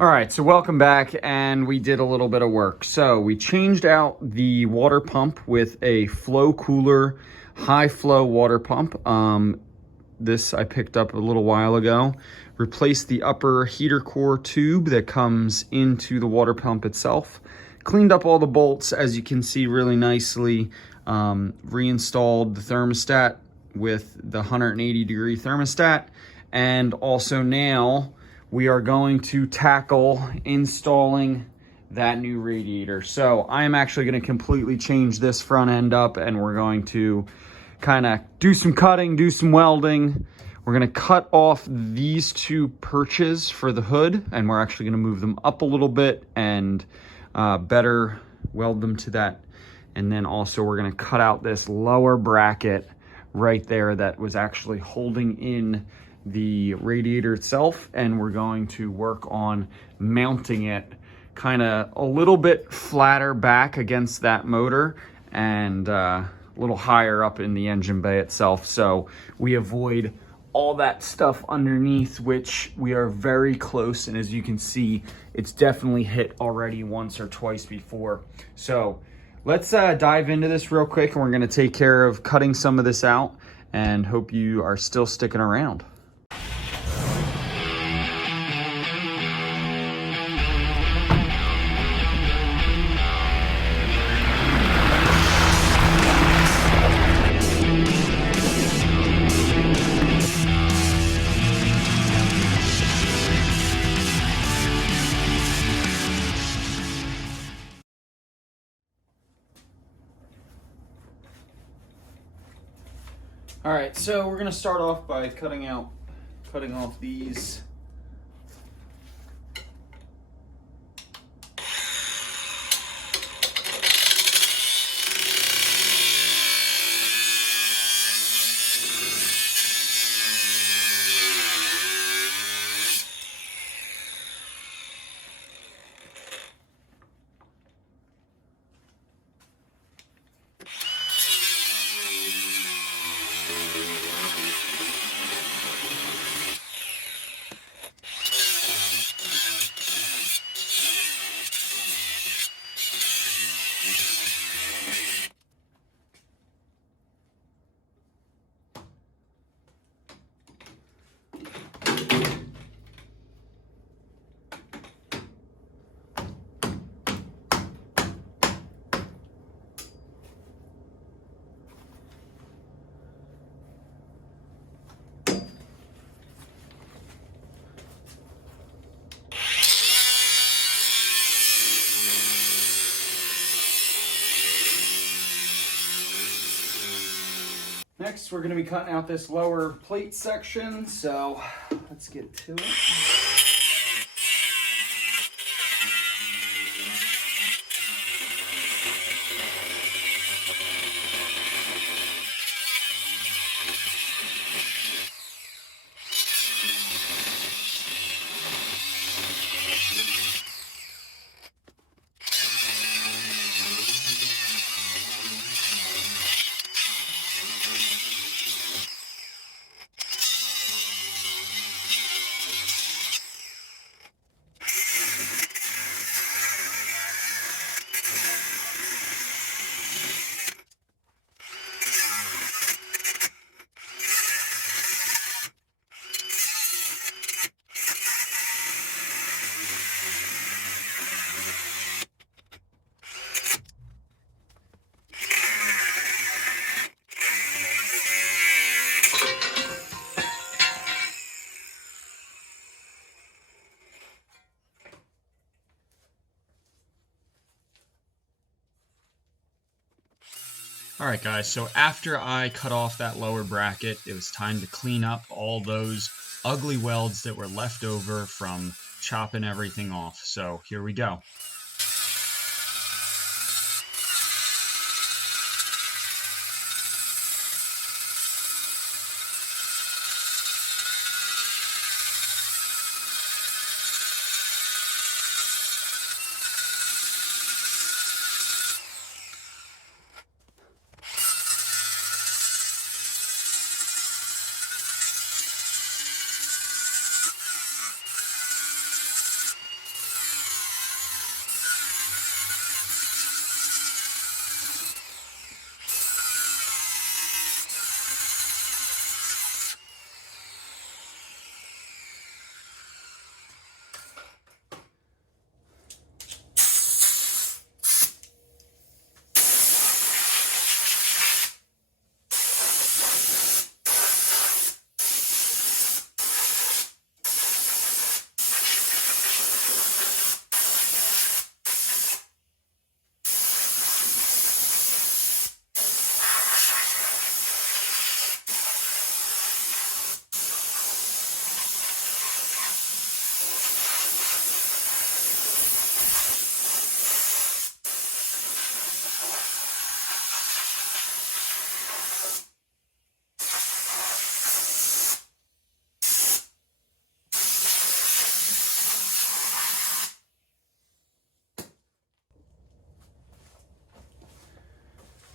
All right, so welcome back, and we did a little bit of work. So we changed out the water pump with a flow cooler, high flow water pump. This I picked up a little while ago. Replaced the upper heater core tube that comes into the water pump itself. Cleaned up all the bolts, as you can see really nicely. Reinstalled the thermostat with the 180-degree thermostat, and also now we are going to tackle installing that new radiator. So I am actually going to completely change this front end up, and we're going to kind of do some cutting, do some welding. We're going to cut off these two perches for the hood, and we're actually going to move them up a little bit and better weld them to that. And then also we're going to cut out this lower bracket right there that was actually holding in the radiator itself, and we're going to work on mounting it kind of a little bit flatter back against that motor and a little higher up in the engine bay itself, so we avoid all that stuff underneath, which we are very close, and as you can see, it's definitely hit already once or twice before. So let's dive into this real quick, and we're going to take care of cutting some of this out, and hope you are still sticking around. All right, so we're gonna start off by cutting off these. Next, we're going to be cutting out this lower plate section, so let's get to it. Alright guys, so after I cut off that lower bracket, it was time to clean up all those ugly welds that were left over from chopping everything off. So here we go.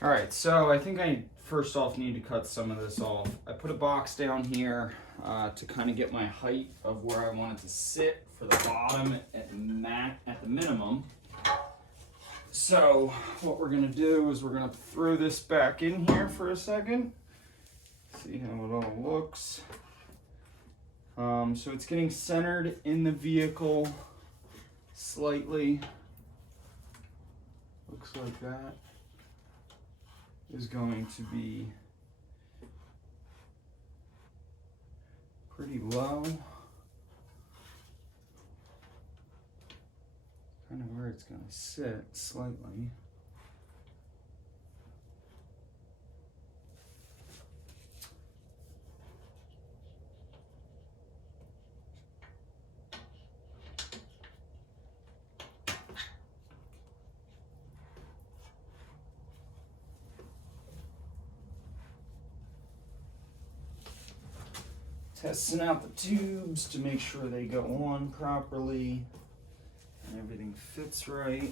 All right, so I think I first off need to cut some of this off. I put a box down here to kind of get my height of where I want it to sit for the bottom at the minimum. So what we're gonna do is we're gonna throw this back in here for a second, see how it all looks. So it's getting centered in the vehicle slightly. Looks like that is going to be pretty low. Kind of where it's going to sit slightly. Testing out the tubes to make sure they go on properly and everything fits right.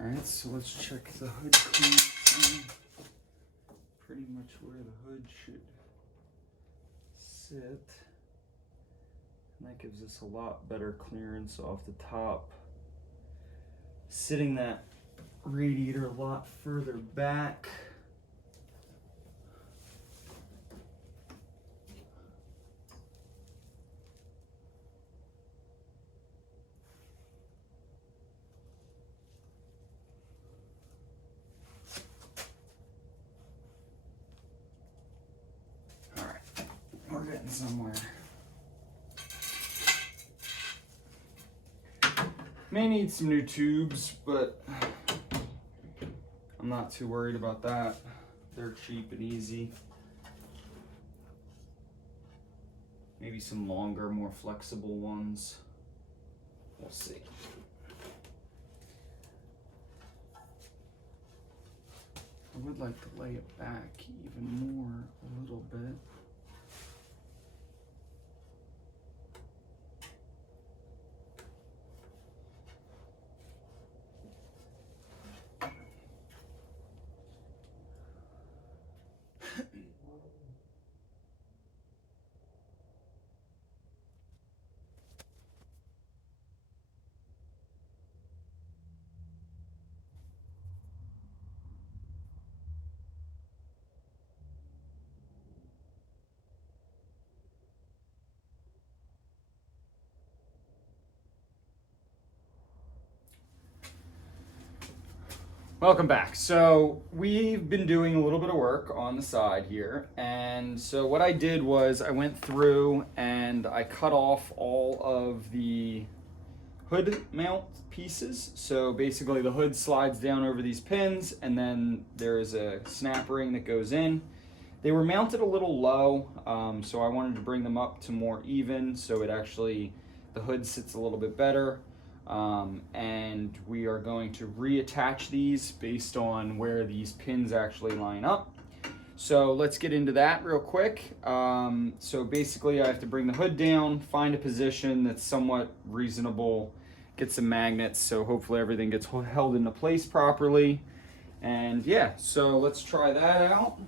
Alright, so let's check the hood clearance. Pretty much where the hood should sit. And that gives us a lot better clearance off the top. Sitting that radiator a lot further back. We're getting somewhere. May need some new tubes, but I'm not too worried about that. They're cheap and easy. Maybe some longer, more flexible ones. We'll see. I would like to lay it back even more a little bit. Welcome back. So we've been doing a little bit of work on the side here, and so what I did was I went through and I cut off all of the hood mount pieces. So basically the hood slides down over these pins, and then there is a snap ring that goes in. They were mounted a little low, so I wanted to bring them up to more even, so it actually, the hood sits a little bit better. And we are going to reattach these based on where these pins actually line up. So let's get into that real quick. So basically I have to bring the hood down, find a position that's somewhat reasonable, get some magnets, so hopefully everything gets held into place properly. And yeah, so let's try that out.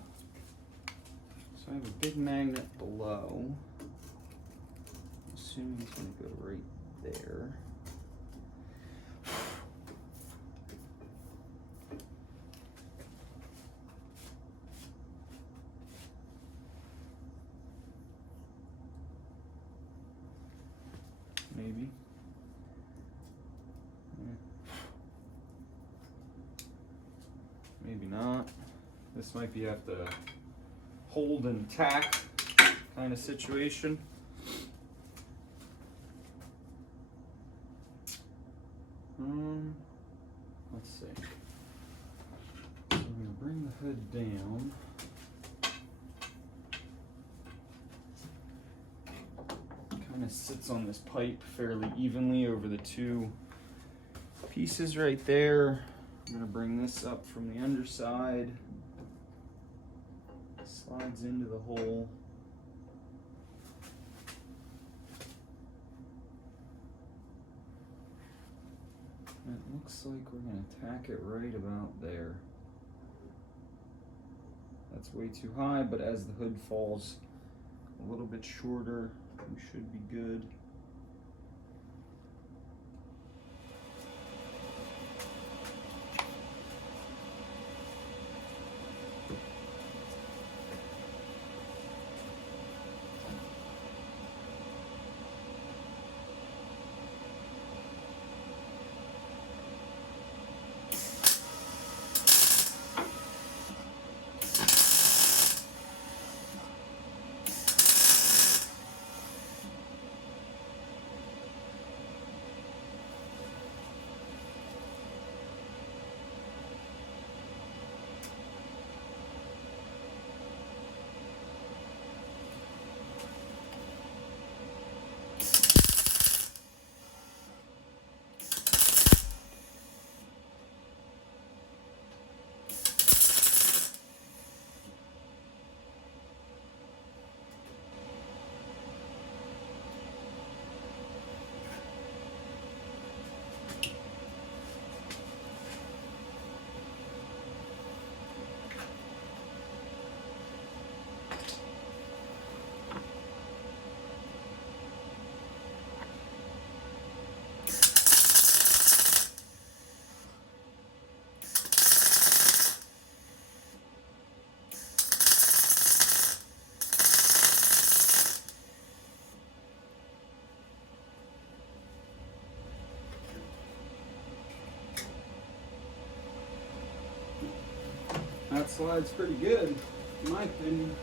So I have a big magnet below. I'm assuming it's gonna go right there. Maybe. Maybe not. This might be at the hold and tack kind of situation. Let's see. So I'm gonna bring the hood down. kind of sits on this pipe fairly evenly over the two pieces right there. I'm gonna bring this up from the underside. Slides into the hole. And it looks like we're gonna tack it right about there. That's way too high, but as the hood falls a little bit shorter, we should be good. That slides pretty good, in my opinion.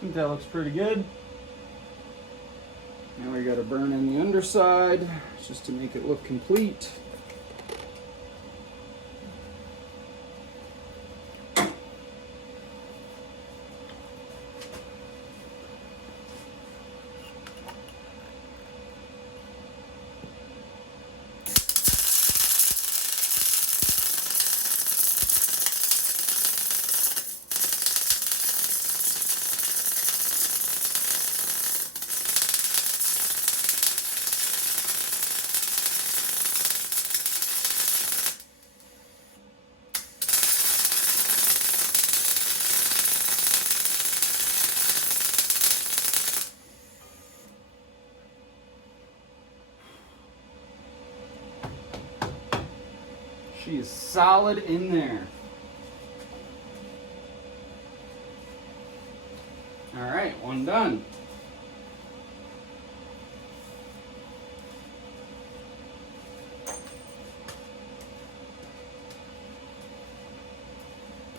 I think that looks pretty good. Now we got to burn in the underside just to make it look complete. She is solid in there. one done.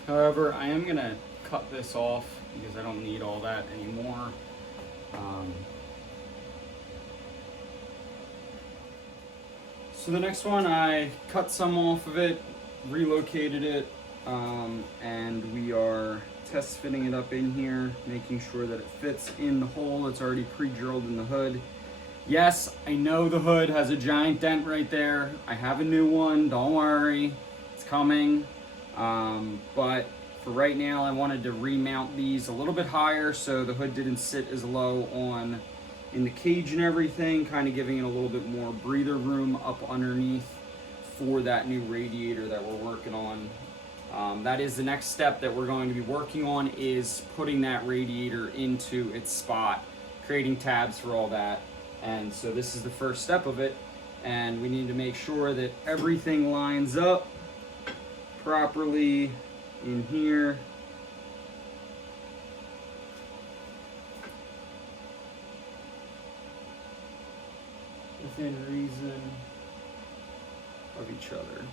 However, I am gonna cut this off because I don't need all that anymore. So the next one, I cut some off of it, relocated it, and we are test fitting it up in here, making sure that it fits in the hole that's already pre-drilled in the hood. Yes, I know the hood has a giant dent right there. I have a new one, don't worry, it's coming. But for right now, I wanted to remount these a little bit higher so the hood didn't sit as low in the cage and everything, kind of giving it a little bit more breather room up underneath for that new radiator that we're working on. That is the next step that we're going to be working on, is putting that radiator into its spot, creating tabs for all that. And so this is the first step of it, and we need to make sure that everything lines up properly in here. Within reason of each other.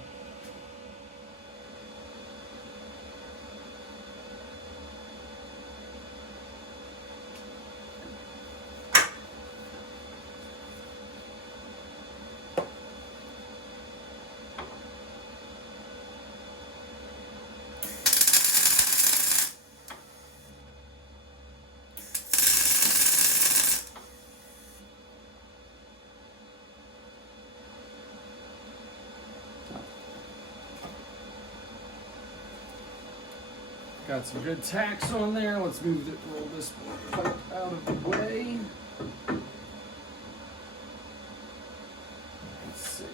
Got some good tacks on there. Let's roll this pipe out of the way. Let's see.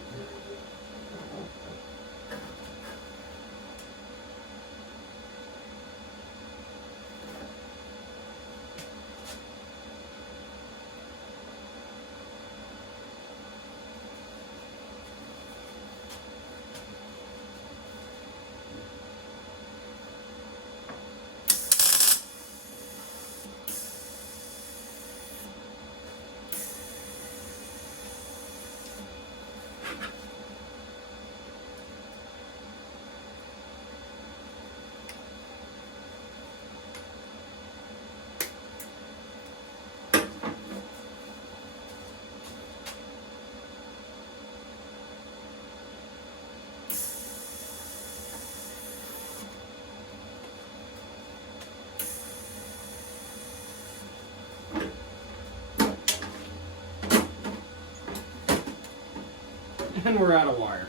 And we're out of wire.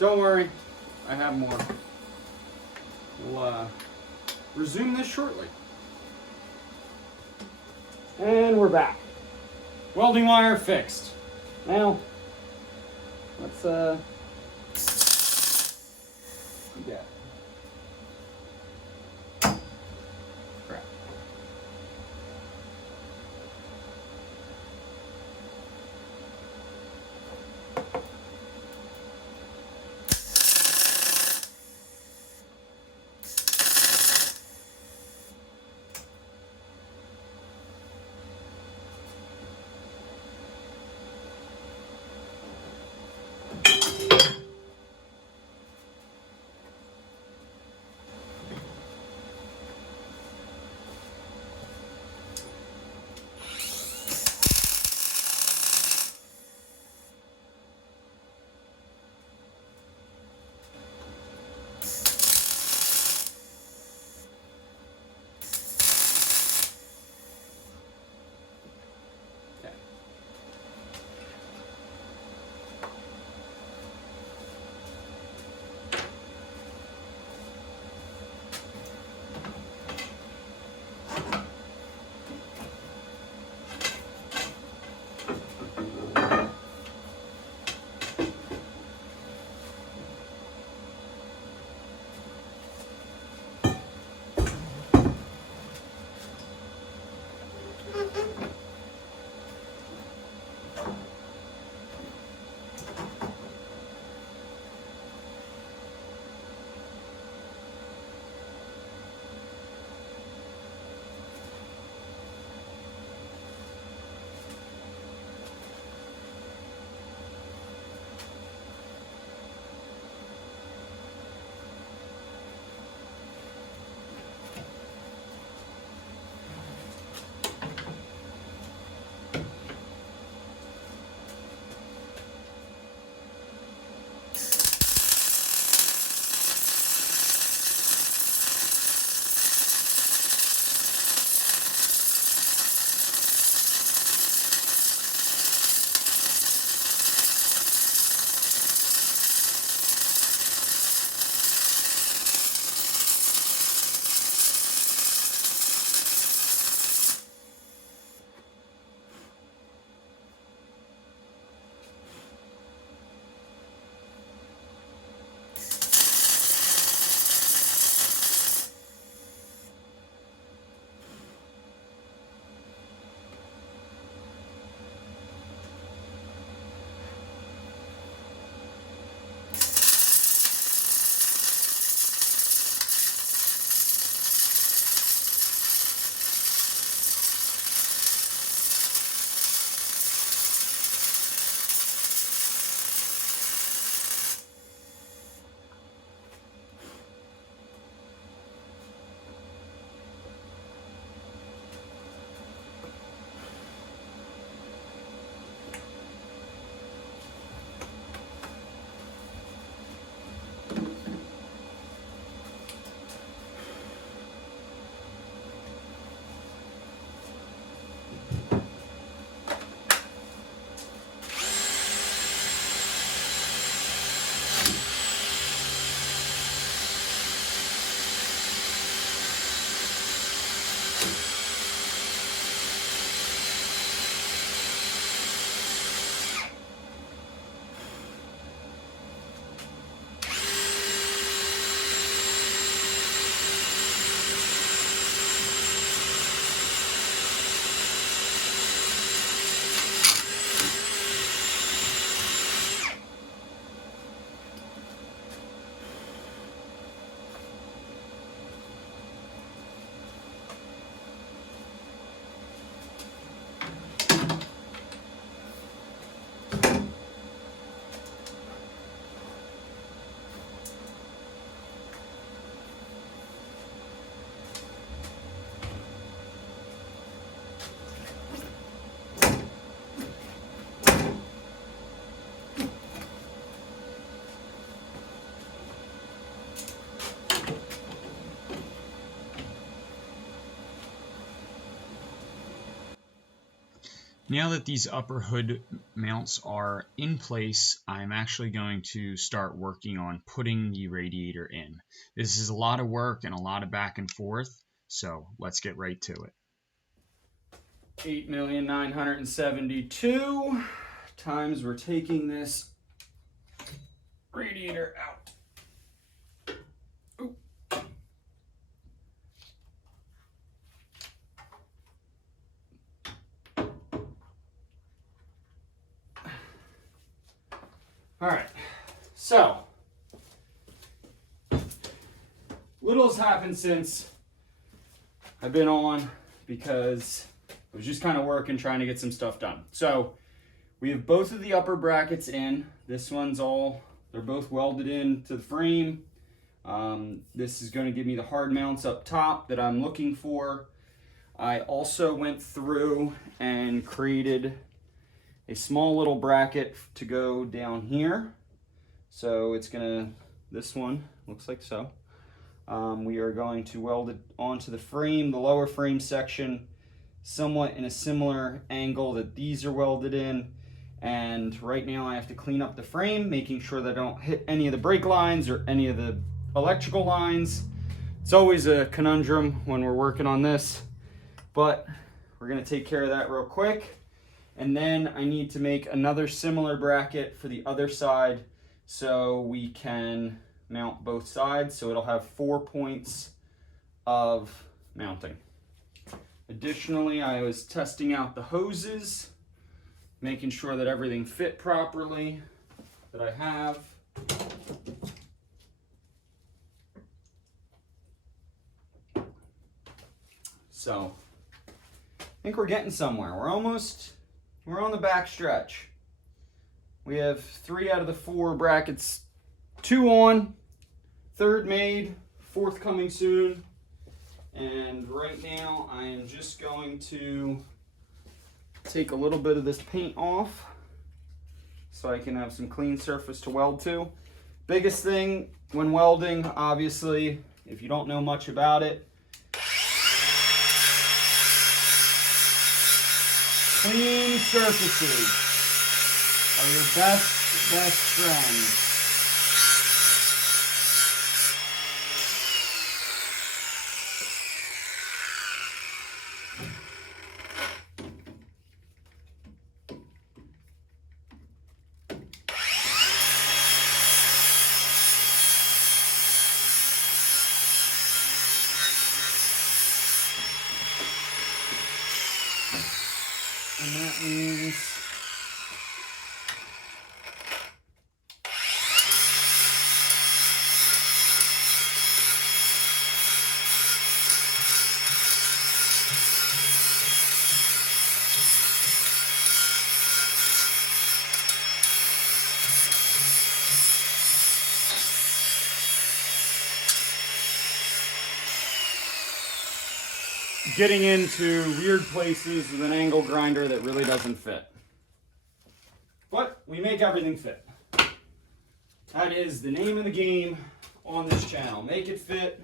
Don't worry, I have more. We'll resume this shortly. And we're back. Welding wire fixed. Now, let's yeah. Crap. Now that these upper hood mounts are in place, I'm actually going to start working on putting the radiator in. This is a lot of work and a lot of back and forth, so let's get right to it. 8,972 times we're taking this radiator out. Ooh. All right, so little has happened since I've been on because I was just kind of working, trying to get some stuff done. So we have both of the upper brackets in. This one's they're both welded into the frame. This is going to give me the hard mounts up top that I'm looking for. I also went through and created a small little bracket to go down here. So this one looks like so. We are going to weld it onto the frame, the lower frame section, somewhat in a similar angle that these are welded in. And right now I have to clean up the frame, making sure that I don't hit any of the brake lines or any of the electrical lines. It's always a conundrum when we're working on this, but we're gonna take care of that real quick. And then I need to make another similar bracket for the other side so we can mount both sides. So it'll have 4 points of mounting. Additionally, I was testing out the hoses, making sure that everything fit properly that I have. So I think we're getting somewhere. We're on the back stretch. We have 3 out of the 4 brackets, 2 on, 3rd made, 4th coming soon. And right now I am just going to take a little bit of this paint off so I can have some clean surface to weld to. Biggest thing when welding, obviously, if you don't know much about it, clean surfaces are your best friend. And that means getting into weird places with an angle grinder that really doesn't fit. But we make everything fit. That is the name of the game on this channel. Make it fit.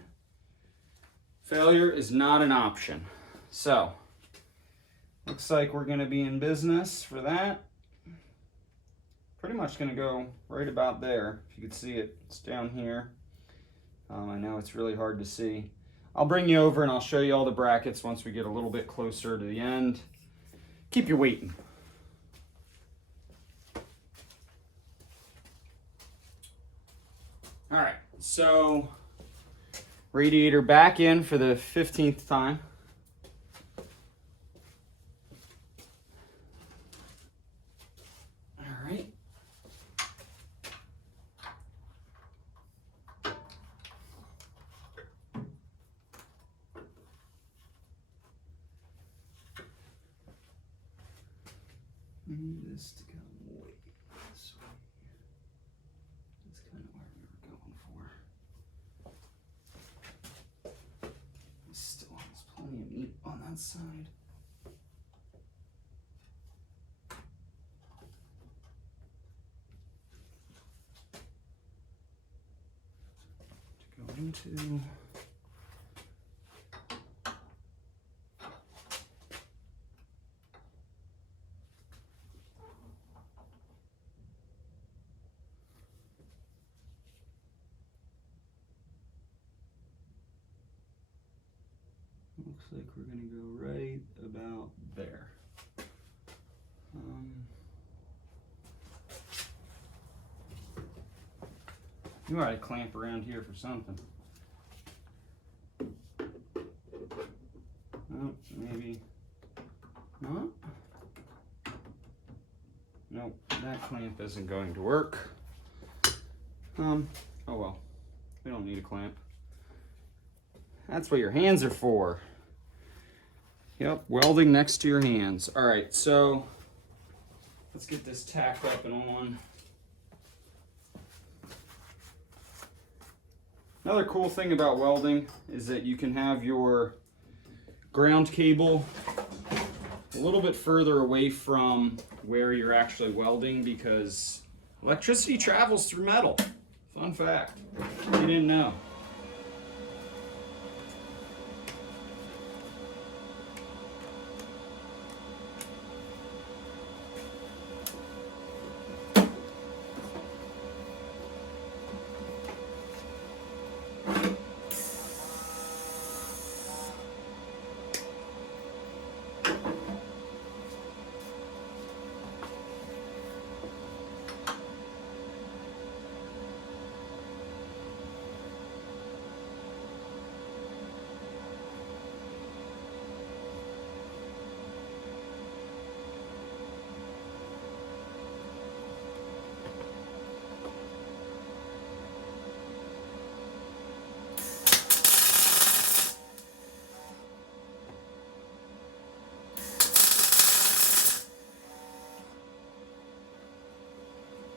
Failure is not an option. So, looks like we're going to be in business for that. Pretty much going to go right about there. If you can see it, it's down here. I know it's really hard to see. I'll bring you over and I'll show you all the brackets once we get a little bit closer to the end. Keep you waiting. All right, so radiator back in for the 15th time. All right. We need this to come way this way. That's kind of where we were going for. Still has plenty of meat on that side. To go into. Looks like we're gonna go right about there. You ought to clamp around here for something. Oh, maybe not. Nope, that clamp isn't going to work. Oh well, we don't need a clamp. That's what your hands are for. Yep, welding next to your hands. All right, so let's get this tacked up and on. Another cool thing about welding is that you can have your ground cable a little bit further away from where you're actually welding because electricity travels through metal. Fun fact, you didn't know.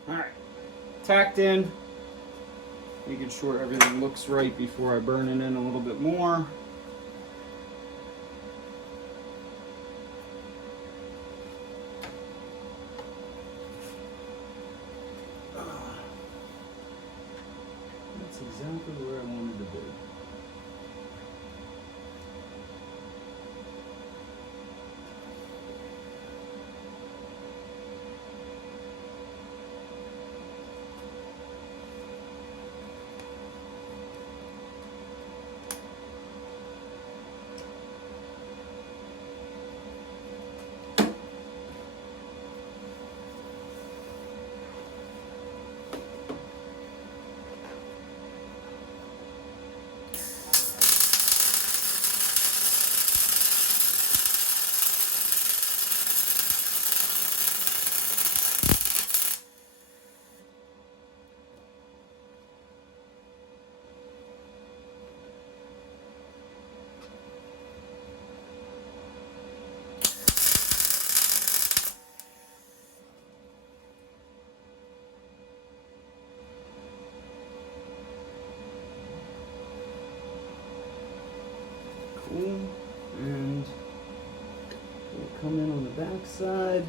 All right, tacked in, making sure everything looks right before I burn it in a little bit more. That's exactly where I wanted to be. Cool, and we'll come in on the back side.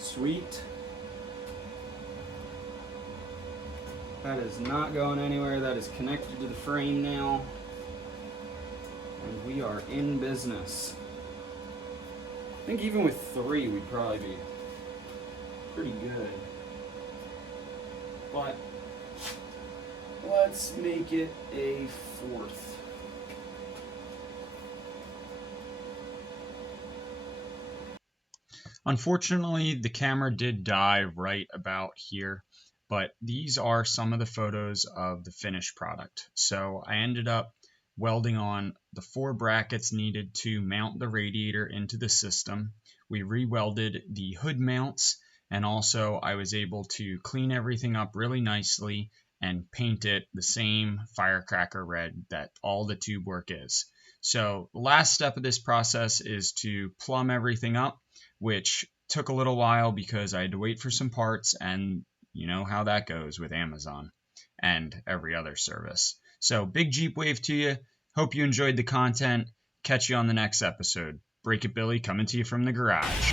Sweet. That is not going anywhere. That is connected to the frame now. And we are in business. I think even with 3, we'd probably be pretty good. But let's make it a 4th. Unfortunately, the camera did die right about here, but these are some of the photos of the finished product. So I ended up welding on the 4 brackets needed to mount the radiator into the system. We re-welded the hood mounts, and also I was able to clean everything up really nicely and paint it the same firecracker red that all the tube work is. So the last step of this process is to plumb everything up, which took a little while because I had to wait for some parts, and you know how that goes with Amazon and every other service. So big Jeep wave to you. Hope you enjoyed the content. Catch you on the next episode. Break It Billy coming to you from the garage.